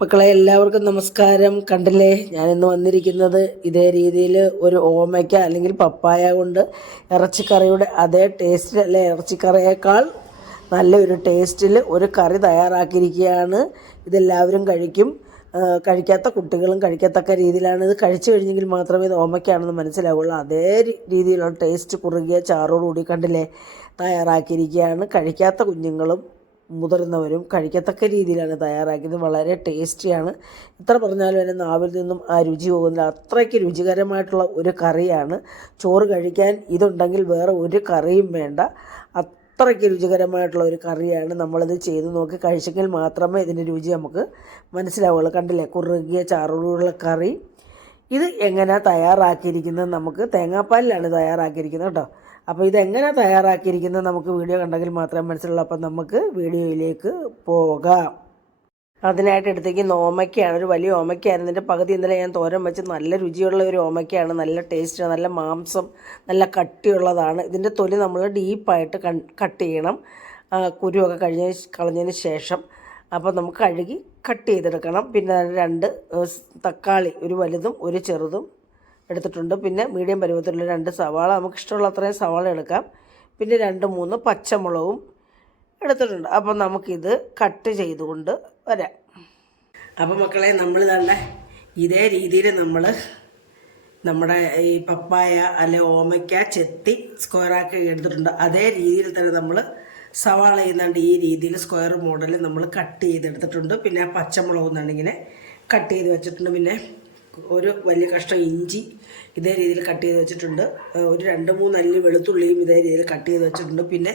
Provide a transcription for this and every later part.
മക്കളെ എല്ലാവർക്കും നമസ്കാരം. കണ്ടില്ലേ, ഞാനിന്ന് വന്നിരിക്കുന്നത് ഇതേ രീതിയിൽ ഒരു ഓമയ്ക്ക അല്ലെങ്കിൽ പപ്പായ കൊണ്ട് ഇറച്ചിക്കറിയുടെ അതേ ടേസ്റ്റിൽ അല്ലെ, ഇറച്ചിക്കറിയേക്കാൾ നല്ലൊരു ടേസ്റ്റിൽ ഒരു കറി തയ്യാറാക്കിയിരിക്കുകയാണ്. ഇതെല്ലാവരും കഴിക്കും. കഴിക്കാത്ത കുട്ടികളും കഴിക്കത്തക്ക രീതിയിലാണ്. ഇത് കഴിച്ചു കഴിഞ്ഞെങ്കിൽ മാത്രമേ ഇത് ഓമയ്ക്കാണെന്ന് മനസ്സിലാവുള്ളൂ. അതേ രീതിയിലുള്ള ടേസ്റ്റ് കുറുകിയ ചാറോടുകൂടി കണ്ടില്ലേ തയ്യാറാക്കിയിരിക്കുകയാണ്. കഴിക്കാത്ത കുഞ്ഞുങ്ങളും മുതിർന്നവരും കഴിക്കത്തക്ക രീതിയിലാണ് തയ്യാറാക്കിയത്. വളരെ ടേസ്റ്റിയാണ്. എത്ര പറഞ്ഞാലും എൻ്റെ നാവിൽ നിന്നും ആ രുചി പോകുന്നില്ല. അത്രയ്ക്ക് രുചികരമായിട്ടുള്ള ഒരു കറിയാണ്. ചോറ് കഴിക്കാൻ ഇതുണ്ടെങ്കിൽ വേറെ ഒരു കറിയും വേണ്ട. അത്രയ്ക്ക് രുചികരമായിട്ടുള്ള ഒരു കറിയാണ്. നമ്മളിത് ചെയ്ത് നോക്കി കഴിച്ചെങ്കിൽ മാത്രമേ ഇതിൻ്റെ രുചി നമുക്ക് മനസ്സിലാവുള്ളൂ. കണ്ടില്ലേ, കുറുകിയ ചാറോടുള്ള കറി. ഇത് എങ്ങനെയാണ് തയ്യാറാക്കിയിരിക്കുന്നത്? നമുക്ക് തേങ്ങാപ്പാലിലാണ് തയ്യാറാക്കിയിരിക്കുന്നത് കേട്ടോ. അപ്പോൾ ഇതെങ്ങനെ തയ്യാറാക്കിയിരിക്കുന്നത് നമുക്ക് വീഡിയോ കണ്ടെങ്കിൽ മാത്രമേ മനസ്സിലുള്ളൂ. അപ്പം നമുക്ക് വീഡിയോയിലേക്ക് പോകാം. അതിനായിട്ട് എടുത്തേക്കുന്ന ഓമയ്ക്കയാണ്. ഒരു വലിയ ഓമയ്ക്കായിരുന്നു. ഇതിൻ്റെ പകുതി ഇന്നലെ ഞാൻ തോരൻ വെച്ച്. നല്ല രുചിയുള്ള ഒരു ഓമയ്ക്കയാണ്. നല്ല ടേസ്റ്റ്, നല്ല മാംസം, നല്ല കട്ടിയുള്ളതാണ്. ഇതിൻ്റെ തൊലി നമ്മൾ ഡീപ്പായിട്ട് കട്ട് ചെയ്യണം. കുരുവൊക്കെ കളഞ്ഞതിന് ശേഷം അപ്പോൾ നമുക്ക് കഴുകി കട്ട് ചെയ്തെടുക്കണം. പിന്നെ 2 തക്കാളി, ഒരു വലുതും ഒരു ചെറുതും എടുത്തിട്ടുണ്ട്. പിന്നെ മീഡിയം പരുവത്തിലുള്ള 2 സവാള, നമുക്ക് ഇഷ്ടമുള്ള അത്രയും സവാള എടുക്കാം. പിന്നെ 2-3 പച്ചമുളകും എടുത്തിട്ടുണ്ട്. അപ്പം നമുക്കിത് കട്ട് ചെയ്തുകൊണ്ട് വരാം. അപ്പം മക്കളെ, നമ്മൾ തന്നെ ഇതേ രീതിയിൽ നമ്മുടെ ഈ പപ്പായ അല്ലെ ഓമയ്ക്ക ചെത്തി സ്ക്വയറാക്കി എടുത്തിട്ടുണ്ട്. അതേ രീതിയിൽ തന്നെ നമ്മൾ സവാള ചെയ്യുന്നുണ്ട്. ഈ രീതിയിൽ സ്ക്വയർ മോഡൽ നമ്മൾ കട്ട് ചെയ്തെടുത്തിട്ടുണ്ട്. പിന്നെ പച്ചമുളകും ഇങ്ങനെ കട്ട് ചെയ്ത് വെച്ചിട്ടുണ്ട്. പിന്നെ ഒരു വലിയ കഷ്ണം ഇഞ്ചി ഇതേ രീതിയിൽ കട്ട് ചെയ്ത് വെച്ചിട്ടുണ്ട്. ഒരു 2-3 അല്ലി വെളുത്തുള്ളിയും ഇതേ രീതിയിൽ കട്ട് ചെയ്ത് വെച്ചിട്ടുണ്ട്. പിന്നെ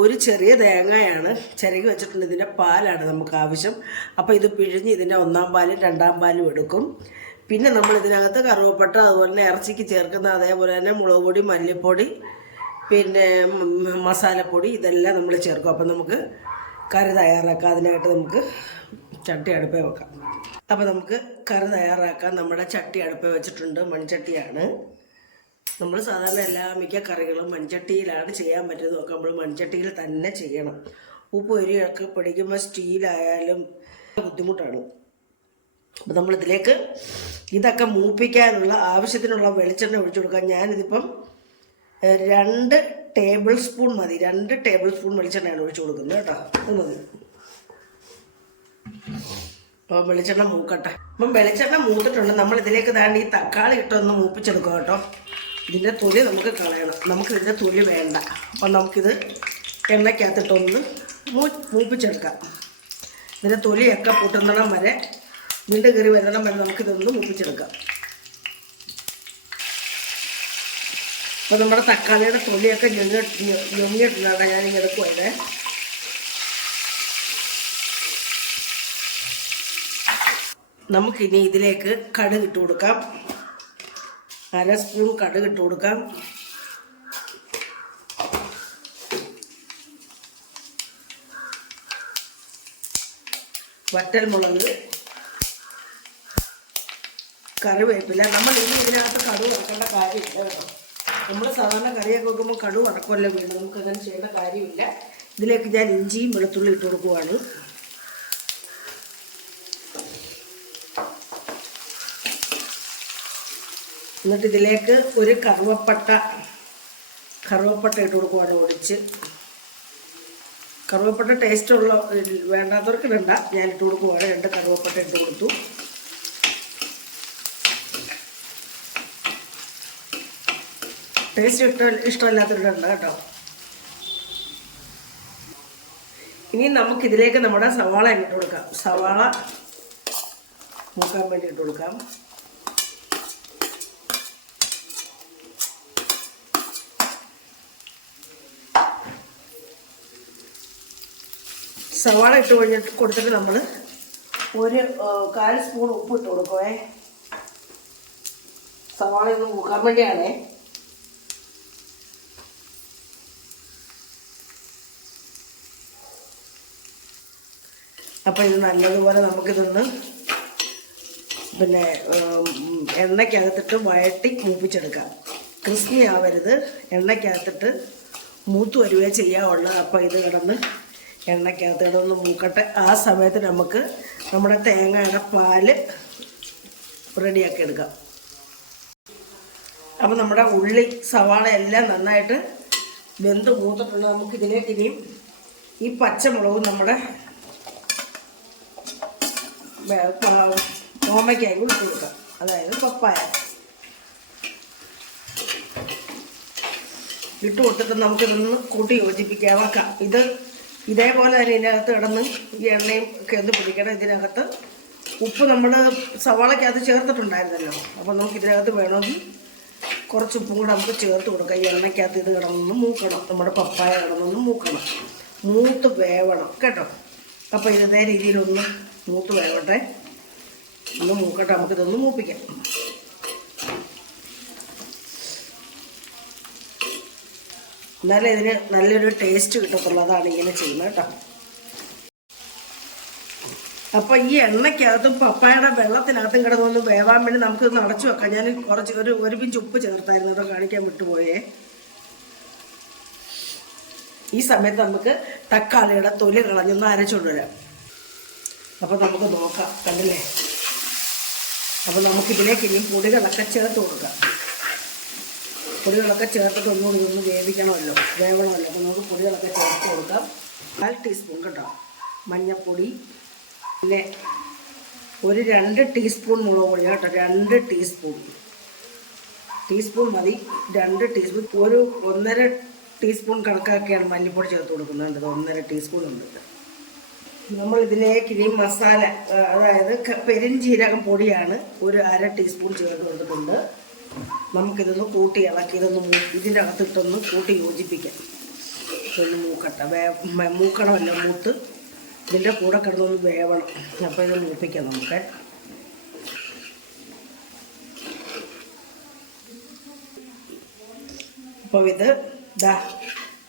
ഒരു ചെറിയ തേങ്ങയാണ് ചിരകി വെച്ചിട്ടുണ്ട്. ഇതിൻ്റെ പാലാണ് നമുക്ക് ആവശ്യം. അപ്പോൾ ഇത് പിഴിഞ്ഞ് ഇതിൻ്റെ 1-ാം പാലും 2-ാം പാലും എടുക്കും. പിന്നെ നമ്മൾ ഇതിനകത്ത് കറുവപ്പട്ട, അതുപോലെ തന്നെ ഇറച്ചിക്ക് ചേർക്കുന്ന അതേപോലെ തന്നെ മുളക് പൊടി, മല്ലിപ്പൊടി, പിന്നെ മസാലപ്പൊടി, ഇതെല്ലാം നമ്മൾ ചേർക്കും. അപ്പം നമുക്ക് കറി തയ്യാറാക്കാം. അതിനായിട്ട് നമുക്ക് ചട്ടി അടുപ്പേ വെക്കാം. അപ്പോൾ നമുക്ക് കറി തയ്യാറാക്കാൻ നമ്മുടെ ചട്ടി അടുപ്പേ വെച്ചിട്ടുണ്ട്. മൺചട്ടിയാണ്. നമ്മൾ സാധാരണ മിക്ക കറികളും മൺചട്ടിയിലാണ് ചെയ്യാൻ പറ്റുന്നത്. നോക്കാം, നമ്മൾ മൺചട്ടിയിൽ തന്നെ ചെയ്യണം. ഉപ്പ് എരിയൊക്കെ പിടിക്കുമ്പോൾ സ്റ്റീലായാലും ബുദ്ധിമുട്ടാണ്. അപ്പോൾ നമ്മളിതിലേക്ക് ഇതൊക്കെ മൂപ്പിക്കാനുള്ള ആവശ്യത്തിനുള്ള വെളിച്ചെണ്ണ ഒഴിച്ചു കൊടുക്കാം. ഞാനിതിപ്പം 2 ടേബിൾ സ്പൂൺ മതി. 2 ടേബിൾ സ്പൂൺ വെളിച്ചെണ്ണയാണ് ഒഴിച്ചു കൊടുക്കുന്നത് കേട്ടോ. അത് മതി. അപ്പോൾ വെളിച്ചെണ്ണ മൂക്കട്ടെ. അപ്പം വെളിച്ചെണ്ണ മൂത്തിട്ടുണ്ട്. നമ്മൾ ഇതിലേക്ക് താണ്ടി ഈ തക്കാളി ഇട്ടൊന്ന് മൂപ്പിച്ചെടുക്കുക കേട്ടോ. ഇതിൻ്റെ തൊലി നമുക്ക് കളയണം. നമുക്കിതിൻ്റെ തൊലി വേണ്ട. അപ്പം നമുക്കിത് എണ്ണയ്ക്കകത്തിട്ടൊന്ന് മൂപ്പിച്ചെടുക്കാം. ഇതിൻ്റെ തൊലിയൊക്കെ പൊട്ടുന്നിടം വരെ, വീണ്ടും കയറി വരുന്നിടം വരെ നമുക്കിതൊന്ന് മൂപ്പിച്ചെടുക്കാം. അപ്പോൾ നമ്മുടെ തക്കാളിയുടെ തൊലിയൊക്കെ ഞൊങ്ങിയിട്ടുണ്ട്. ഞാനിങ്ങനെ എടുക്കുവാണ്. നമുക്കിനി ഇതിലേക്ക് കടുക് ഇട്ട് കൊടുക്കാം. 1/2 സ്പൂൺ കടുക് ഇട്ട് കൊടുക്കാം. വറ്റൽമുളക്, കറിവേപ്പില. നമ്മൾ ഇതിനകത്ത് കടുക് വറക്കേണ്ട കാര്യമില്ല കേട്ടോ. നമ്മൾ സാധാരണ കറിയൊക്കെ വെക്കുമ്പോൾ കടുക് വറക്കുമല്ലോ വീണ്ടും. നമുക്കങ്ങനെ ചെയ്യേണ്ട കാര്യമില്ല. ഇതിലേക്ക് ഞാൻ ഇഞ്ചിയും വെളുത്തുള്ളി ഇട്ട് കൊടുക്കുവാണ്. എന്നിട്ട് ഇതിലേക്ക് ഒരു കറുവപ്പട്ട ഇട്ട് കൊടുക്കുവാണ് ഒടിച്ച്. കറുവപ്പട്ട ടേസ്റ്റുള്ള വേണ്ടാത്തവർക്ക് ഇടണ്ട, ഞാൻ ഇട്ട് കൊടുക്കുവാണ്. 2 കറുവപ്പട്ട ഇട്ട് കൊടുത്തു. ടേസ്റ്റ് ഇഷ്ടമില്ലാത്തവരുണ്ട് കേട്ടോ. ഇനി നമുക്കിതിലേക്ക് നമ്മുടെ സവാള ഇട്ട് കൊടുക്കാം. സവാള മൂക്കാൻ വേണ്ടി ഇട്ട് കൊടുക്കാം. സവാള ഇട്ട് കൊടുത്തിട്ട് നമ്മൾ ഒരു 1/4 സ്പൂൺ ഉപ്പ് ഇട്ട് കൊടുക്കുവേ. സവാള ഒന്ന് മൂക്കാൻ വേണ്ടിയാണേ. അപ്പോൾ ഇത് നല്ലതുപോലെ നമുക്കിതൊന്ന് പിന്നെ എണ്ണയ്ക്കകത്തിട്ട് വഴട്ടി മൂപ്പിച്ചെടുക്കാം. ക്രിസ്പി ആവരുത്, എണ്ണയ്ക്കകത്തിട്ട് മൂത്ത് വരുവേ ചെയ്യാവുള്ളൂ. അപ്പോൾ ഇത് കിടന്ന് എണ്ണയ്ക്കകത്ത് ഇതൊന്ന് മൂക്കട്ടെ. ആ സമയത്ത് നമുക്ക് നമ്മുടെ തേങ്ങയുടെ പാല് റെഡിയാക്കി എടുക്കാം. അപ്പോൾ നമ്മുടെ ഉള്ളി സവാള എല്ലാം നന്നായിട്ട് വെന്ത് മൂത്തിട്ടുണ്ട്. നമുക്ക് ഇതിലേക്ക് ഇനിയും ഈ പച്ചമുളകും നമ്മുടെ ഓമയ്ക്കായി ഇട്ട് കൊടുക്കാം, അതായത് പപ്പായ ഇട്ട് കൊടുത്തിട്ട് നമുക്കിതൊന്ന് കൂട്ടി യോജിപ്പിക്കാൻ വെക്കാം. ഇതേപോലെ തന്നെ ഇതിനകത്ത് കിടന്ന് ഈ എണ്ണയും ഒക്കെ ഒന്ന് പിടിക്കണം. ഇതിനകത്ത് ഉപ്പ് നമ്മൾ സവാളയ്ക്കകത്ത് ചേർത്തിട്ടുണ്ടായിരുന്നല്ലോ, അപ്പോൾ നമുക്ക് ഇതിനകത്ത് വേണമെങ്കിൽ കുറച്ച് ഉപ്പും കൂടെ നമുക്ക് ചേർത്ത് കൊടുക്കാം. ഈ എണ്ണയ്ക്കകത്ത് ഇത് കിടന്നൊന്ന് മൂക്കണം, നമ്മുടെ പപ്പായ കിടന്നൊന്ന് മൂക്കണം, മൂത്ത് വേവണം കേട്ടോ. അപ്പോൾ ഇതേ രീതിയിലൊന്ന് മൂത്ത് വേവട്ടെ, ഒന്ന് മൂക്കട്ടെ, നമുക്കിതൊന്ന് മൂപ്പിക്കാം. എന്നാലേ ഇതിന് നല്ലൊരു ടേസ്റ്റ് കിട്ടത്തുള്ളൂ, അതാണ് ഇങ്ങനെ ചെയ്യുന്നത് കേട്ടോ. അപ്പോൾ ഈ എണ്ണയ്ക്കകത്തും പപ്പായയുടെ വെള്ളത്തിനകത്തും കിടന്നൊന്ന് വേവാൻ വേണ്ടി നമുക്കിത് അടച്ചു വെക്കാം. ഞാൻ കുറച്ച് ഒരു പിഞ്ച് ഉപ്പ് ചേർത്തായിരുന്നു കേട്ടോ, കാണിക്കാൻ വിട്ടുപോയേ. ഈ സമയത്ത് നമുക്ക് തക്കാളിയുടെ തൊലി കളഞ്ഞൊന്ന് അരച്ചുകൊണ്ട് വരാം. അപ്പോൾ നമുക്ക് നോക്കാം, കണ്ടില്ലേ. അപ്പോൾ നമുക്കിതിലേക്ക് ഇനിയും പൊടികളൊക്കെ ചേർത്ത് കൊടുക്കാം. പൊടികളൊക്കെ ചേർത്തിട്ട് ഒന്നുകൂടി ഒന്ന് വേവിക്കണമല്ലോ, വേവണമല്ലോ. അപ്പോൾ നമുക്ക് പൊടികളൊക്കെ ചേർത്ത് കൊടുക്കാം. 1/4 ടീസ്പൂൺ കേട്ടോ മഞ്ഞൾപ്പൊടി, പിന്നെ ഒരു 2 ടീസ്പൂൺ മുളക് പൊടി കേട്ടോ, 2 ടീസ്പൂൺ മതി. 2 ടീസ്പൂൺ, ഒരു 1.5 ടീസ്പൂൺ കണക്കാക്കിയാണ് മല്ലിപ്പൊടി ചേർത്ത് കൊടുക്കുന്നുണ്ട്. 1.5 ടീസ്പൂൺ ഉണ്ട്. നമ്മൾ ഇതിലേക്ക് ഇനി മസാല, അതായത് പെരുംജീരകം പൊടിയാണ് ഒരു 1/2 ടീസ്പൂൺ ചേർത്ത് കൊടുത്തിട്ടുണ്ട്. നമുക്കിതൊന്ന് കൂട്ടി ഇളക്കി ഇതിൻ്റെ അകത്തിട്ടൊന്ന് കൂട്ടി യോജിപ്പിക്കാം. ഇതൊന്ന് മൂക്കട്ടെ, മൂക്കണമല്ലോ, മൂത്ത് ഇതിൻ്റെ കൂടെ കിടന്നൊന്ന് വേവണം. അപ്പോൾ ഇത് മൂപ്പിക്കാം നമുക്ക്. അപ്പോൾ ഇത്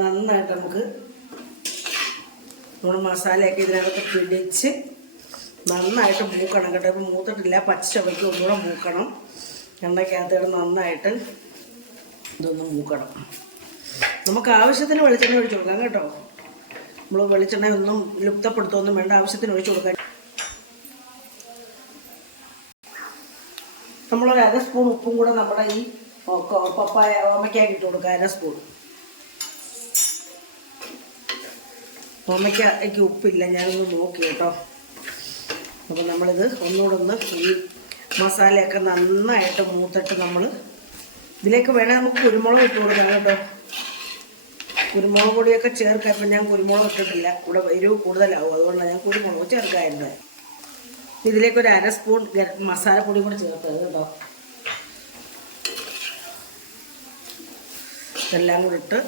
നന്നായിട്ട് നമുക്ക് നമ്മുടെ മസാലയൊക്കെ ഇതിനകത്ത് പിടിച്ച് നന്നായിട്ട് മൂക്കണം കേട്ടോ. ഇപ്പോൾ മൂത്തിട്ടില്ല, പച്ച ചവയ്ക്ക് ഒന്നുകൂടെ മൂക്കണം. എണ്ണയ്ക്കകത്ത് നന്നായിട്ട് ഇതൊന്ന് മൂക്കണം. നമുക്ക് ആവശ്യത്തിന് വെളിച്ചെണ്ണ ഒഴിച്ച് കൊടുക്കാം കേട്ടോ. നമ്മൾ വെളിച്ചെണ്ണ ഒന്നും ലുപ്തപ്പെടുത്തൊന്നും വേണ്ട, ആവശ്യത്തിന് ഒഴിച്ച് കൊടുക്കാൻ. നമ്മളൊരു 1/2 സ്പൂൺ ഉപ്പും കൂടെ നമ്മുടെ ഈ പപ്പായ ഓമയ്ക്കായി ഇട്ട് കൊടുക്കുക. 1/2 സ്പൂൺ ഓമയ്ക്ക് ഉപ്പില്ല, ഞാനൊന്ന് നോക്കി കേട്ടോ. അപ്പോൾ നമ്മളിത് ഒന്നുകൂടെ ഈ മസാലയൊക്കെ നന്നായിട്ട് മൂത്തിട്ട് നമ്മൾ ഇതിലേക്ക് വേണേൽ നമുക്ക് കുരുമുളക് ഇട്ട് കൊടുക്കാം കേട്ടോ. കുരുമുളക് പൊടിയൊക്കെ ചേർക്കാം. ഇപ്പം ഞാൻ കുരുമുളക് ഇട്ടിട്ടില്ല, ഇവിടെ എരിവ് കൂടുതലാവും, അതുകൊണ്ടാണ് ഞാൻ കുരുമുളക് ചേർക്കാറുണ്ട്. ഇതിലേക്ക് ഒരു 1/2 സ്പൂൺ മസാലപ്പൊടി കൂടി ചേർത്തത് കേട്ടോ. ഇതെല്ലാം കൂടി ഇട്ട്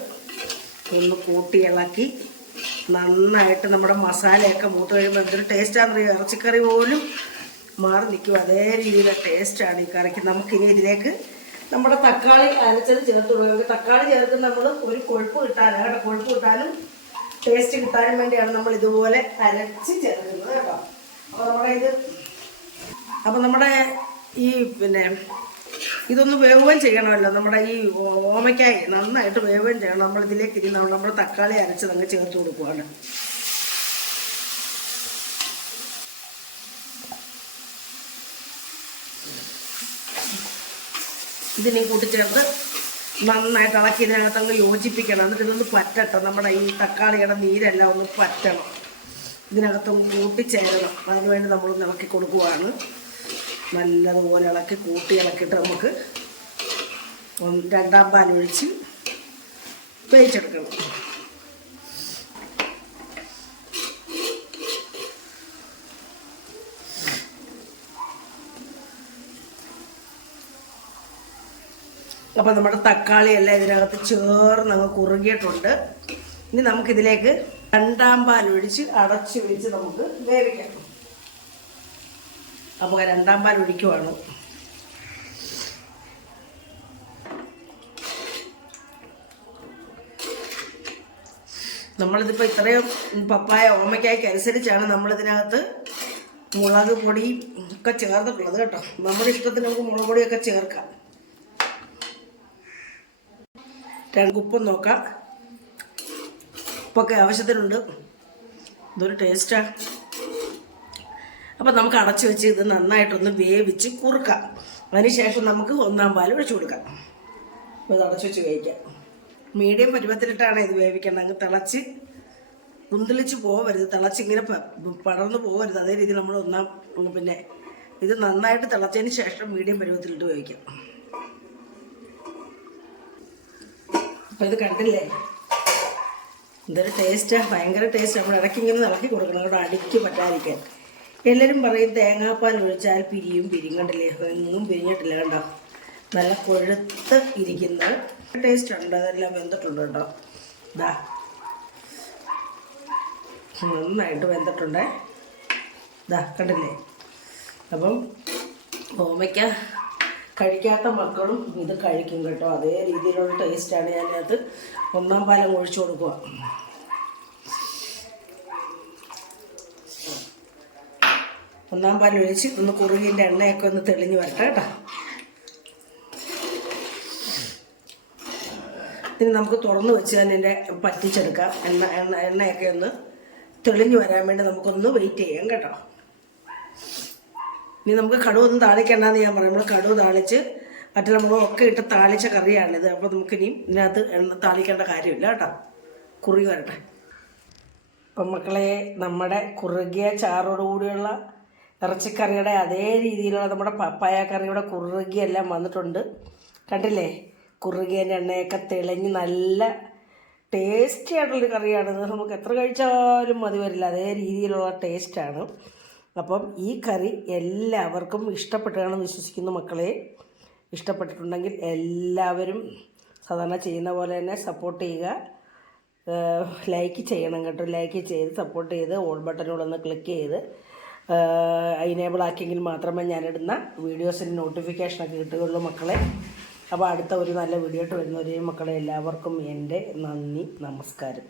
ഒന്ന് കൂട്ടി ഇളക്കി നന്നായിട്ട് നമ്മുടെ മസാലയൊക്കെ മൂത്ത് കഴിയുമ്പോൾ എന്തൊരു ടേസ്റ്റാണെന്നറിയാം. ഇറച്ചിക്കറി പോലും മാറി നിൽക്കും, അതേ രീതിയിലെ ടേസ്റ്റാണ് ഈ കറിക്ക്. നമുക്കിനി ഇതിലേക്ക് നമ്മുടെ തക്കാളി അരച്ചത് ചേർത്ത് കൊടുക്കുക. തക്കാളി ചേർക്കുന്ന നമ്മൾ ഒരു കൊഴുപ്പ് കിട്ടാനും കേട്ടോ, കൊഴുപ്പ് കിട്ടാനും ടേസ്റ്റ് കിട്ടാനും വേണ്ടിയാണ് നമ്മൾ ഇതുപോലെ അരച്ച് ചേർക്കുന്നത് കേട്ടോ. അപ്പോൾ നമ്മുടെ ഈ ഇതൊന്ന് വേവുകയും ചെയ്യണമല്ലോ. നമ്മുടെ ഈ ഓമയ്ക്കായി നന്നായിട്ട് വേവുകയും ചെയ്യണം. നമ്മളിതിലേക്ക് ഇനി നമ്മുടെ തക്കാളി അരച്ച് അങ്ങ് ചേർത്ത് കൊടുക്കുകയാണ്. ഇതിനെയും കൂട്ടിച്ചേർത്ത് നന്നായിട്ട് ഇളക്കി ഇതിനകത്തങ്ങ് യോജിപ്പിക്കണം. എന്നിട്ട് ഇതൊന്ന് പറ്റട്ടെ, നമ്മുടെ ഈ തക്കാളിയുടെ നീരെല്ലാം ഒന്ന് പറ്റണം, ഇതിനകത്തൊന്ന് കൂട്ടിച്ചേരണം. അതിനുവേണ്ടി നമ്മളൊന്ന് ഇളക്കി കൊടുക്കുവാണ്. നല്ലതുപോലെ ഇളക്കി കൂട്ടി ഇളക്കിയിട്ട് നമുക്ക് 2-ാം പാലൊഴിച്ച് വേവിച്ചെടുക്കണം. അപ്പോൾ നമ്മുടെ തക്കാളിയെല്ലാം ഇതിനകത്ത് ചേർന്ന് അങ്ങ് കുറുകിയിട്ടുണ്ട്. ഇനി നമുക്കിതിലേക്ക് 2-ാം പാലൊഴിച്ച് അടച്ച് വെച്ച് നമുക്ക് വേവിക്കാം. അപ്പോൾ 2-ാം പാൽ ഒഴിക്കുവാണ്. നമ്മളിതിപ്പോൾ ഇത്രയും പപ്പായ ഓമയ്ക്കായ്ക്ക് അനുസരിച്ചാണ് നമ്മളിതിനകത്ത് മുളക് പൊടി ഒക്കെ ചേർത്തിട്ടുള്ളത് കേട്ടോ. നമ്മുടെ ഇഷ്ടത്തിന് നമുക്ക് മുളക് പൊടിയൊക്കെ ചേർക്കാം. 2 ഉപ്പും നോക്കാം, ഉപ്പൊക്കെ ആവശ്യത്തിനുണ്ട്. ഇതൊരു ടേസ്റ്റാണ്. അപ്പം നമുക്ക് അടച്ചു വെച്ച് ഇത് നന്നായിട്ടൊന്ന് വേവിച്ച് കുറുക്കാം. അതിനുശേഷം നമുക്ക് 1-ാം പാൽ ഒഴിച്ചു കൊടുക്കാം. അപ്പോൾ ഇത് അടച്ചു വെച്ച് വേവിക്കാം. മീഡിയം പരുവത്തിലിട്ടാണ് ഇത് വേവിക്കേണ്ടത്. അങ്ങ് തിളച്ച് കുന്തിളിച്ച് പോകരുത്, തിളച്ചിങ്ങനെ പടർന്നു പോകരുത്. അതേ രീതിയിൽ നമ്മൾ പിന്നെ ഇത് നന്നായിട്ട് തിളച്ചതിന് ശേഷം മീഡിയം പരുവത്തിലിട്ട് വേവിക്കാം. അപ്പം ഇത് കണ്ടില്ലേ, എന്തൊരു ടേസ്റ്റാണ്, ഭയങ്കര ടേസ്റ്റ്. നമ്മൾ ഇടയ്ക്ക് ഇങ്ങനെ ഇളക്കി കൊടുക്കണം കേട്ടോ, അടിക്ക് പറ്റാതിരിക്കാൻ. എല്ലാവരും പറയും തേങ്ങാപ്പാൽ ഒഴിച്ചാൽ പിരിയും കണ്ടില്ലേ, എങ്ങും പിരിഞ്ഞിട്ടില്ല കണ്ടോ, നല്ല കൊഴുത്ത് ഇരിക്കുന്ന ടേസ്റ്റ് ഉണ്ട്. അതെല്ലാം വെന്തിട്ടുണ്ട് കേട്ടോ, ഇതാ നന്നായിട്ട് വെന്തിട്ടുണ്ട്, ഇതാ കണ്ടില്ലേ. അപ്പം ഓമയ്ക്ക കഴിക്കാത്ത മക്കളും ഇത് കഴിക്കും കേട്ടോ. അതേ രീതിയിലുള്ള ടേസ്റ്റാണ്. ഞാനത് 1-ാം പാലം ഒഴിച്ചു കൊടുക്കുക. ഒന്നാം പാൽ ഒഴിച്ച് ഒന്ന് കുറുകിൻ്റെ എണ്ണയൊക്കെ ഒന്ന് തെളിഞ്ഞ് വരട്ടെ കേട്ടോ. ഇനി നമുക്ക് തുറന്ന് വെച്ച് തന്നെ ഇതിൻ്റെ പറ്റിച്ചെടുക്കാം. എണ്ണയൊക്കെ ഒന്ന് തെളിഞ്ഞ് വരാൻ വേണ്ടി നമുക്കൊന്ന് വെയിറ്റ് ചെയ്യാം കേട്ടോ. ഇനി നമുക്ക് കടുവൊന്നും താളിക്കേണ്ടെന്ന് ഞാൻ പറയാം. നമ്മൾ കടുവ് താളിച്ച് മുളകും ഒക്കെ ഇട്ട് താളിച്ച കറിയാണിത്. അപ്പോൾ നമുക്കിനിയും ഇതിനകത്ത് താളിക്കേണ്ട കാര്യമില്ല കേട്ടോ. കുറുകി വരട്ടെ. അപ്പം മക്കളെ, നമ്മുടെ കുറുകിയ ചാറോടുകൂടിയുള്ള ഇറച്ചിക്കറിയുടെ അതേ രീതിയിലുള്ള നമ്മുടെ പപ്പായ കറിയുടെ കുറുകിയെല്ലാം വന്നിട്ടുണ്ട്. കണ്ടില്ലേ, കുറുകിയൻ്റെ എണ്ണയൊക്കെ തെളിഞ്ഞ് നല്ല ടേസ്റ്റി ആയിട്ടുള്ളൊരു കറിയാണിത്. നമുക്ക് എത്ര കഴിച്ചാലും മതി വരില്ല, അതേ രീതിയിലുള്ള ടേസ്റ്റാണ്. അപ്പം ഈ കറി എല്ലാവർക്കും ഇഷ്ടപ്പെട്ടാണെന്ന് വിശ്വസിക്കുന്നു മക്കളെ. ഇഷ്ടപ്പെട്ടിട്ടുണ്ടെങ്കിൽ എല്ലാവരും സാധാരണ ചെയ്യുന്ന പോലെ തന്നെ സപ്പോർട്ട് ചെയ്യുക, ലൈക്ക് ചെയ്യണം കേട്ടോ. ലൈക്ക് ചെയ്ത് സപ്പോർട്ട് ചെയ്ത് ഓൾ ബട്ടണിലൊന്ന് ക്ലിക്ക് ചെയ്ത് എനേബിൾ ആക്കിയെങ്കിൽ മാത്രമേ ഞാനിടുന്ന വീഡിയോസിന് നോട്ടിഫിക്കേഷനൊക്കെ കിട്ടുകയുള്ളൂ മക്കളെ. അപ്പോൾ അടുത്ത ഒരു നല്ല വീഡിയോ ആയിട്ട് വരുന്നവരെയും മക്കളെ എല്ലാവർക്കും എൻ്റെ നന്ദി, നമസ്കാരം.